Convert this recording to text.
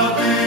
I'll be